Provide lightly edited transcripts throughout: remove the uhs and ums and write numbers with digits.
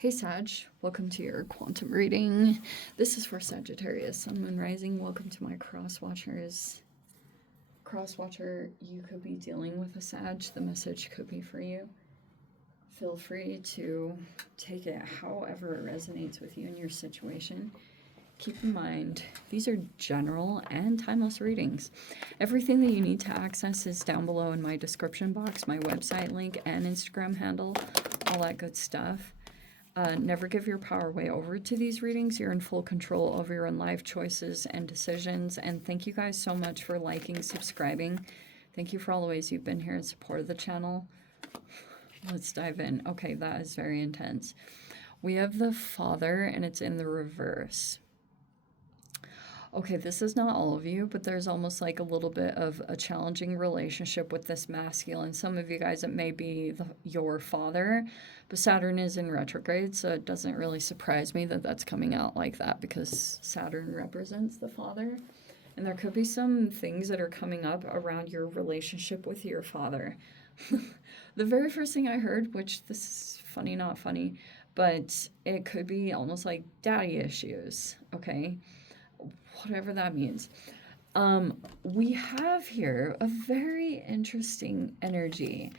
Hey Sag, welcome to your quantum reading. This is for Sagittarius, Sun, Moon, Rising. Welcome to my cross watchers. Cross watcher, you could be dealing with a Sag. The message could be for you. Feel free to take it however it resonates with you in your situation. Keep in mind, these are general and timeless readings. Everything that you need to access is down below in my description box, my website link and Instagram handle, all that good stuff. Never give your power away over to these readings. You're in full control over your own life choices and decisions. And thank you guys so much for liking, subscribing. Thank you for all the ways you've been here and supported the channel. Let's dive in. Okay, that is very intense. We have the Father, and it's in the reverse. Okay, this is not all of you, but there's almost like a little bit of a challenging relationship with this masculine. Some of you guys, it may be your father, but Saturn is in retrograde, so it doesn't really surprise me that that's coming out like that because Saturn represents the father. And there could be some things that are coming up around your relationship with your father. The very first thing I heard, which this is funny, not funny, but it could be almost like daddy issues, okay? Whatever that means. We have here a very interesting energy.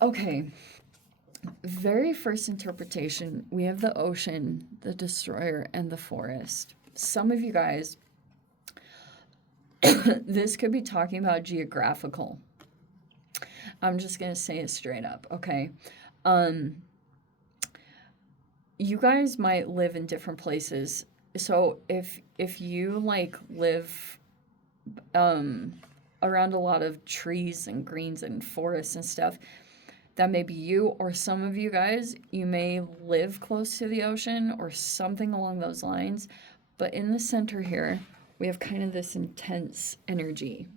Okay, very first interpretation, we have the ocean, the destroyer, and the forest. Some of you guys, this could be talking about geographical. I'm just going to say it straight up, okay? You guys might live in different places. So if you like live around a lot of trees and greens and forests and stuff, that may be you, or some of you guys, you may live close to the ocean or something along those lines. But in the center here, we have kind of this intense energy.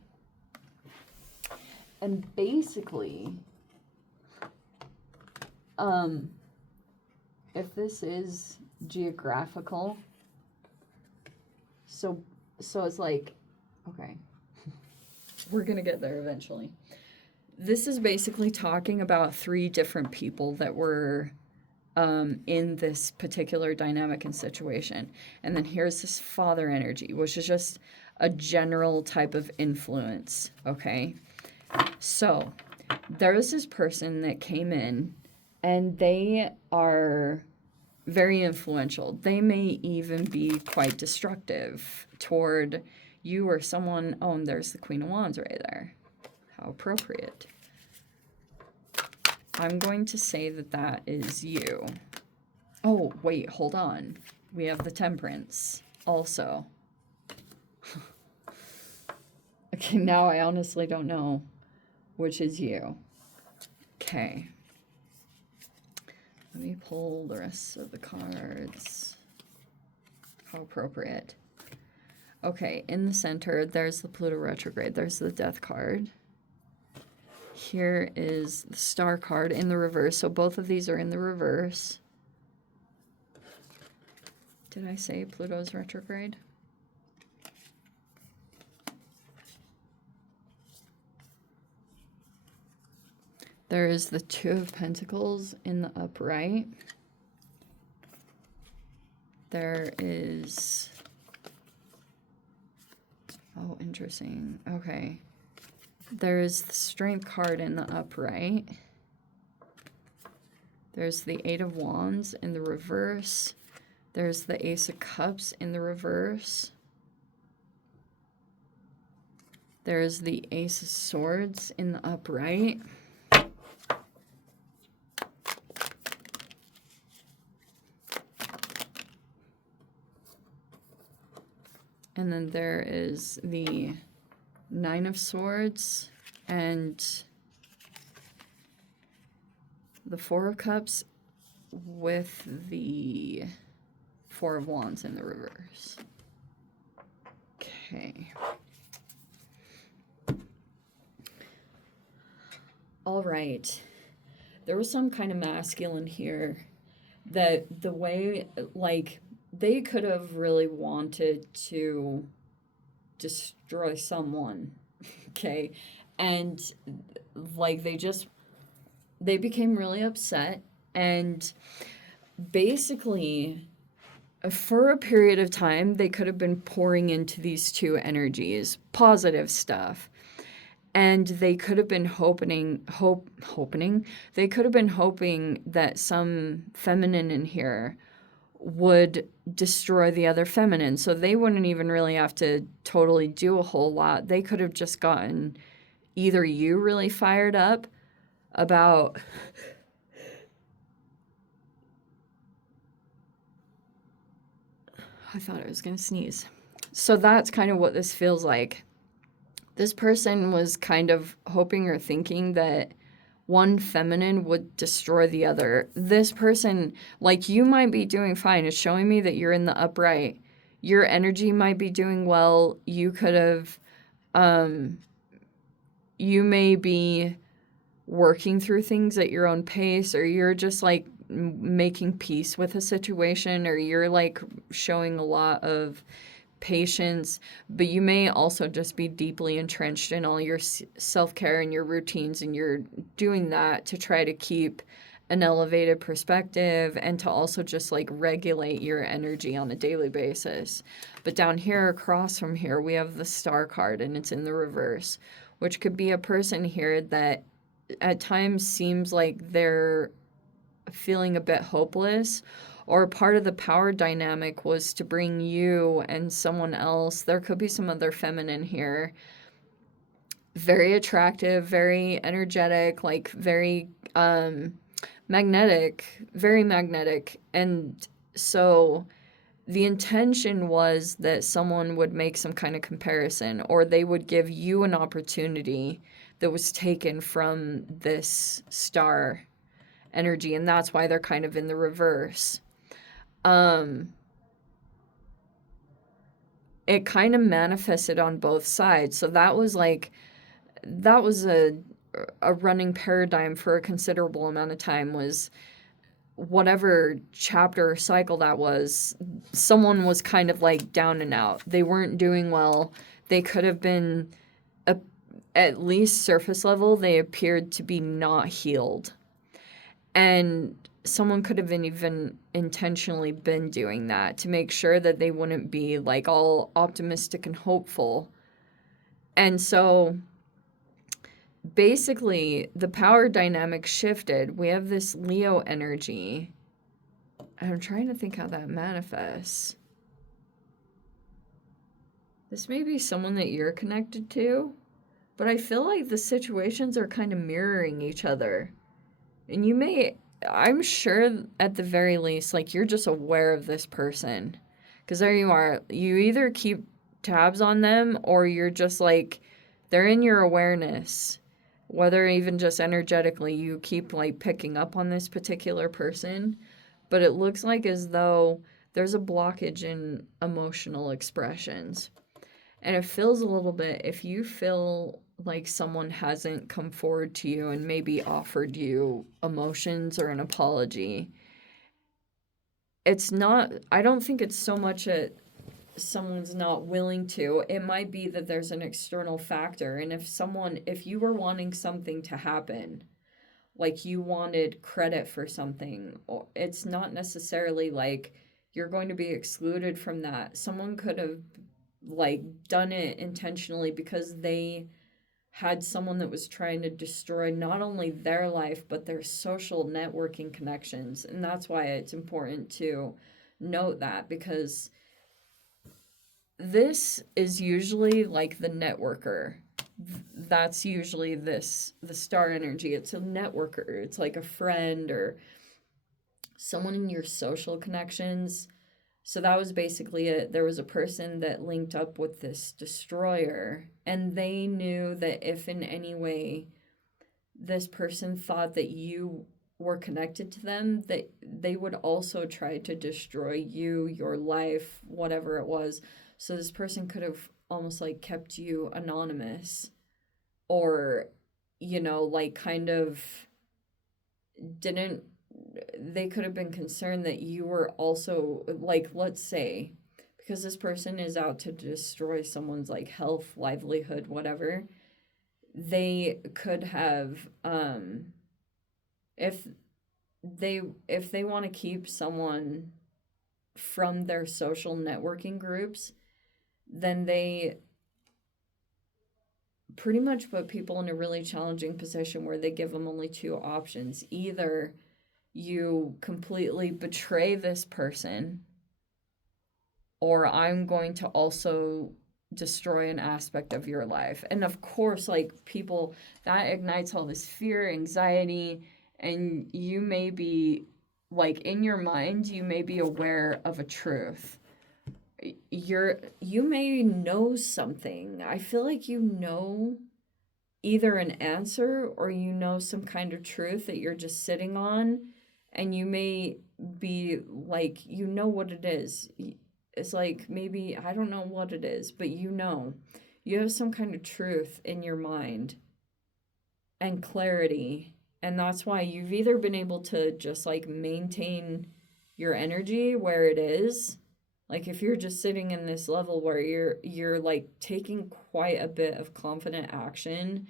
And basically, if this is geographical, so it's like, okay, we're going to get there eventually. This is basically talking about 3 different people that were in this particular dynamic and situation. And then here's this father energy, which is just a general type of influence, okay? So there was this person that came in, and they are very influential. They may even be quite destructive toward you or someone. Oh, and there's the Queen of Wands right there. How appropriate. I'm going to say that that is you. Oh, wait, hold on. We have the Temperance also. Okay, now I honestly don't know which is you. Okay. Let me pull the rest of the cards. How appropriate. Okay, in the center, there's the Pluto retrograde. There's the Death card. Here is the Star card in the reverse. So both of these are in the reverse. Did I say Pluto's retrograde? There is the Two of Pentacles in the upright. There is... Oh, interesting. Okay. There is the Strength card in the upright. There's the Eight of Wands in the reverse. There's the Ace of Cups in the reverse. There's the Ace of Swords in the upright. And then there is the Nine of Swords and the Four of Cups with the Four of Wands in the reverse. Okay. All right. There was some kind of masculine here that the way, like, they could have really wanted to destroy someone, okay? And, like, they became really upset And basically, for a period of time, they could have been pouring into these two energies, positive stuff. And they could have been they could have been hoping that some feminine in here would destroy the other feminine. So they wouldn't even really have to totally do a whole lot. They could have just gotten either you really fired up about I thought I was going to sneeze. So that's kind of what this feels like. This person was kind of hoping or thinking that one feminine would destroy the other. This person, like, you might be doing fine. It's showing me that you're in the upright. Your energy might be doing well. You could have, you may be working through things at your own pace, or you're just like making peace with a situation, or you're like showing a lot of patience, but you may also just be deeply entrenched in all your self-care and your routines, and you're doing that to try to keep an elevated perspective and to also just like regulate your energy on a daily basis. But down here across from here, we have the Star card, and it's in the reverse, which could be a person here that at times seems like they're feeling a bit hopeless, or part of the power dynamic was to bring you and someone else. There could be some other feminine here. Very attractive, very energetic, like very magnetic, very magnetic. And so the intention was that someone would make some kind of comparison, or they would give you an opportunity that was taken from this star energy, and that's why they're kind of in the reverse. It kind of manifested on both sides. So that was a running paradigm for a considerable amount of time, was whatever chapter or cycle that was, someone was kind of like down and out. They weren't doing well. They could have been, at least surface level, they appeared to be not healed. And someone could have been even intentionally been doing that to make sure that they wouldn't be like all optimistic and hopeful. And so basically the power dynamic shifted. We have this Leo energy. I'm trying to think how that manifests. This may be someone that you're connected to, but I feel like the situations are kind of mirroring each other. And you may, I'm sure at the very least, like, you're just aware of this person. Because there you are. You either keep tabs on them, or you're just like, they're in your awareness. Whether even just energetically, you keep like picking up on this particular person. But it looks like as though there's a blockage in emotional expressions. And it feels a little bit, if you feel like someone hasn't come forward to you and maybe offered you emotions or an apology, it's not, I don't think it's so much that someone's not willing to. It might be that there's an external factor. And if you were wanting something to happen, like you wanted credit for something, it's not necessarily like you're going to be excluded from that. Someone could have like done it intentionally because they had someone that was trying to destroy not only their life, but their social networking connections. And that's why it's important to note that, because this is usually like the networker. That's usually the star energy. It's a networker. It's like a friend or someone in your social connections. So that was basically it. There was a person that linked up with this destroyer, and they knew that if in any way this person thought that you were connected to them, that they would also try to destroy you, your life, whatever it was. So this person could have almost like kept you anonymous, or, like kind of didn't, they could have been concerned that you were also, like, let's say, because this person is out to destroy someone's like health, livelihood, whatever, they could have, if if they want to keep someone from their social networking groups, then they pretty much put people in a really challenging position where they give them only two options. Either you completely betray this person, or I'm going to also destroy an aspect of your life. And of course, like, people, that ignites all this fear, anxiety, and you may be, like, in your mind, you may be aware of a truth. You may know something. I feel like you know either an answer, or you know some kind of truth that you're just sitting on, and you may be like, you know what it is. It's like, maybe, I don't know what it is, but you have some kind of truth in your mind and clarity. And that's why you've either been able to just like maintain your energy where it is. Like, if you're just sitting in this level where you're like taking quite a bit of confident action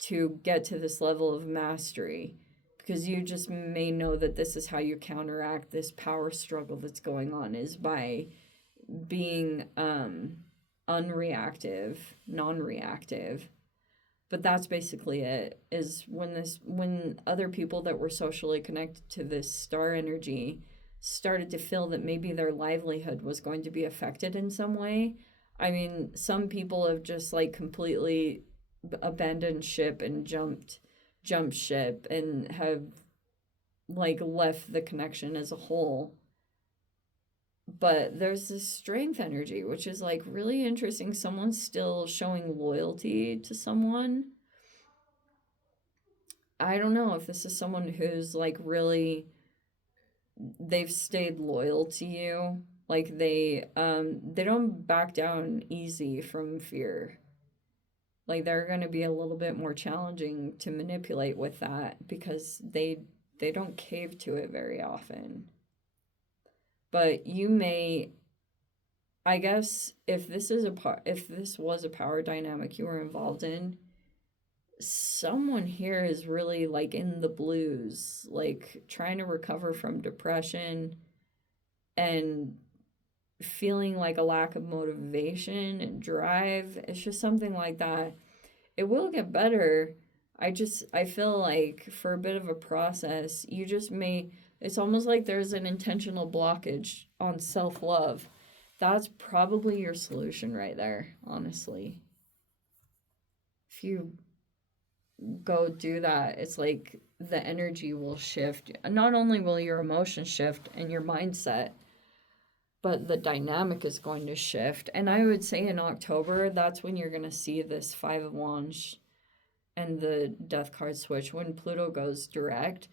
to get to this level of mastery, because you just may know that this is how you counteract this power struggle that's going on, is by being unreactive, non-reactive. But that's basically it, is when other people that were socially connected to this star energy started to feel that maybe their livelihood was going to be affected in some way. I mean, some people have just like completely abandoned ship and jumped ship and have like left the connection as a whole. But there's this strength energy, which is like really interesting. Someone's still showing loyalty to someone. I don't know if this is someone who's like really, they've stayed loyal to you. Like, they don't back down easy from fear. Like, they're going to be a little bit more challenging to manipulate with that, because they don't cave to it very often. But you may, I guess, if this was a power dynamic you were involved in, someone here is really like in the blues, like trying to recover from depression and feeling like a lack of motivation and drive. It's just something like that. It will get better. I feel like for a bit of a process, you just may, it's almost like there's an intentional blockage on self-love. That's probably your solution right there, honestly. If you go do that, it's like the energy will shift. Not only will your emotions shift and your mindset, but the dynamic is going to shift. And I would say in October, that's when you're going to see this Five of Wands and the Death card switch. When Pluto goes direct,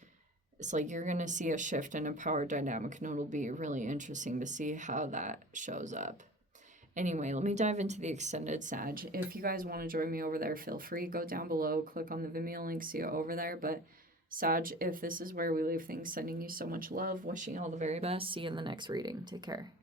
it's like you're going to see a shift in a power dynamic, and it'll be really interesting to see how that shows up. Anyway, let me dive into the extended Sag. If you guys want to join me over there, feel free. Go down below, click on the Vimeo link, see it over there. But Sag, if this is where we leave things, sending you so much love, wishing you all the very best. See you in the next reading. Take care.